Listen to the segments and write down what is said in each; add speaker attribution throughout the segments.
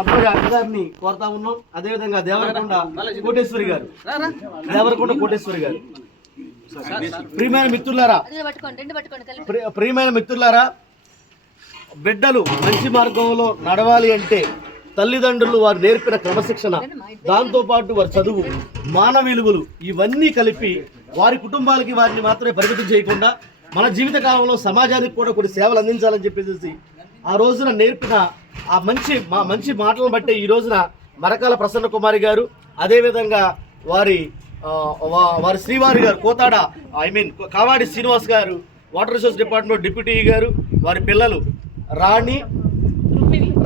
Speaker 1: తప్పగా అక్కగారిని కోరుతా ఉన్నాం. అదేవిధంగా దేవరకొండ కోటేశ్వరి గారు. దేవరకొండ కోటేశ్వరి గారు. ప్రియమైన మిత్రులారా ప్రియమైన మిత్రులారా బిడ్డలు మంచి మార్గంలో నడవాలి అంటే తల్లిదండ్రులు వారు నేర్పిన క్రమశిక్షణ దాంతోపాటు వారి చదువు మానవ విలువలు ఇవన్నీ కలిపి వారి కుటుంబాలకి వారిని మాత్రమే పరిమితం చేయకుండా మన జీవిత కాలంలో సమాజానికి కూడా కొన్ని సేవలు అందించాలని చెప్పేసి ఆ రోజున నేర్పిన ఆ మంచి మా మంచి మాటలను బట్టి ఈ రోజున మరకాల ప్రసన్న కుమారి గారు అదేవిధంగా వారి వారి శ్రీవారి గారు కోతాడ ఐ మీన్ కావాడి శ్రీనివాస్ గారు వాటర్ రిసోర్స్ డిపార్ట్మెంట్ డిప్యూటీ గారు వారి పిల్లలు రాణి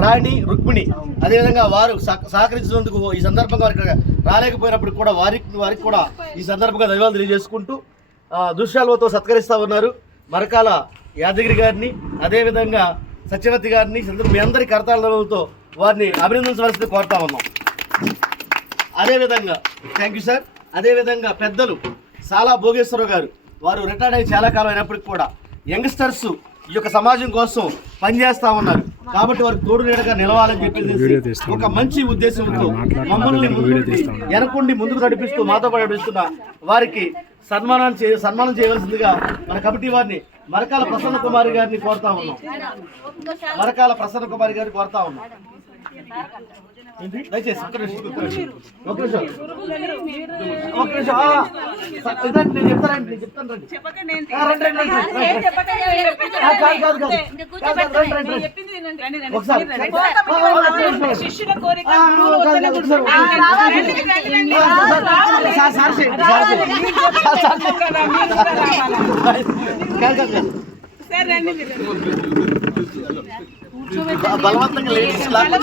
Speaker 1: రాణి రుక్మిణి. అదేవిధంగా వారు సహ- సహకరించినందుకు ఈ సందర్భంగా వారికి రాలేకపోయినప్పుడు కూడా వారికి వారికి కూడా ఈ సందర్భంగా ధన్యవాదాలు తెలియజేసుకుంటూ దృశ్యాలతో సత్కరిస్తూ ఉన్నారు మరకాల యాదగిరి గారిని. అదేవిధంగా సత్యవతి గారిని మీ అందరి కరతాళతో వారిని అభినందించవలసింది కోరుతా ఉన్నాం. అదేవిధంగా థ్యాంక్ యూ సార్ అదేవిధంగా పెద్దలు సాలా భోగేశ్వరరావు గారు వారు రిటైర్డ్ అయ్యి చాలా కాలం అయినప్పటికి కూడా యంగ్స్టర్స్ ఈ యొక్క సమాజం కోసం పనిచేస్తా ఉన్నారు. కాబట్టి వారికి తోడు నీడగా నిలవాలని చెప్పేసి ఒక మంచి ఉద్దేశంతో మమ్మల్ని వెనకుండి ముందుకు నడిపిస్తూ మాతో పాటు నడిపిస్తున్న వారికి సన్మానం చే సన్మానం చేయవలసిందిగా మన కమిటీ వారిని మరకాల ప్రసన్న కుమారి గారిని కోరుతా ఉన్నాం మరకాల ప్రసన్న కుమారి గారిని కోరుతా ఉన్నాం ఏంటి? దయచేసి ఒక్క నిమిషం, ఒక్క నిమిషం. ఒక్క నిమిషం. ఒక్క నిమిషం. ఆ, స- ఇదండి, నేను చెప్తానండి నేను చెప్తాను రండి రండి, కాదు కాదు, కాదు, రండి, రండి,
Speaker 2: శిష్యుల కోరిక
Speaker 1: బలవంతంగా లేడీస్ లాగా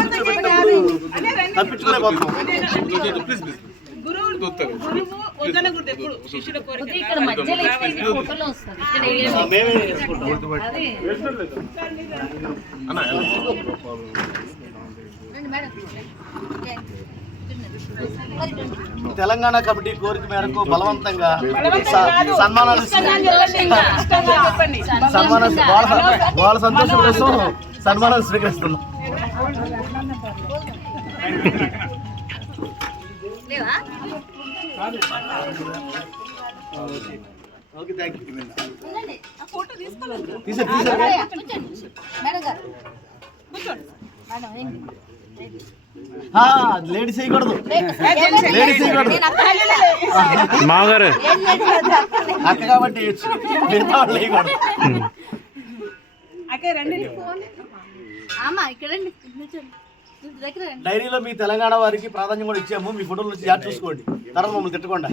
Speaker 1: తెలంగాణ కమిటీ కోరిక మేరకు బలవంతంగా సన్మానాలు
Speaker 2: ఇష్టంగా చెప్పండి.
Speaker 1: సన్మానం వాళ్ళ సంతోషం కోసం సన్మానాలు స్వీకరిస్తున్నాం. ఓకే థ్యాంక్ యూ
Speaker 3: మేడం గారు మేడం ఏంటి
Speaker 1: లేడీస్ చేయకూడదు. లేడీస్ చేయకూడదు.
Speaker 4: మామగారు.
Speaker 1: అక్క కాబట్టి వేయకూడదు
Speaker 2: అక్కడ రండి
Speaker 3: ఆమా ఇక్కడ. దగ్గర రండి
Speaker 1: డైరీలో మీ తెలంగాణ వారికి ప్రాధాన్యం కూడా ఇచ్చాము. మీ ఫోటోలు నుంచి యాడ్ చూసుకోండి. తర్వాత మమ్మల్ని తిట్టకుండా.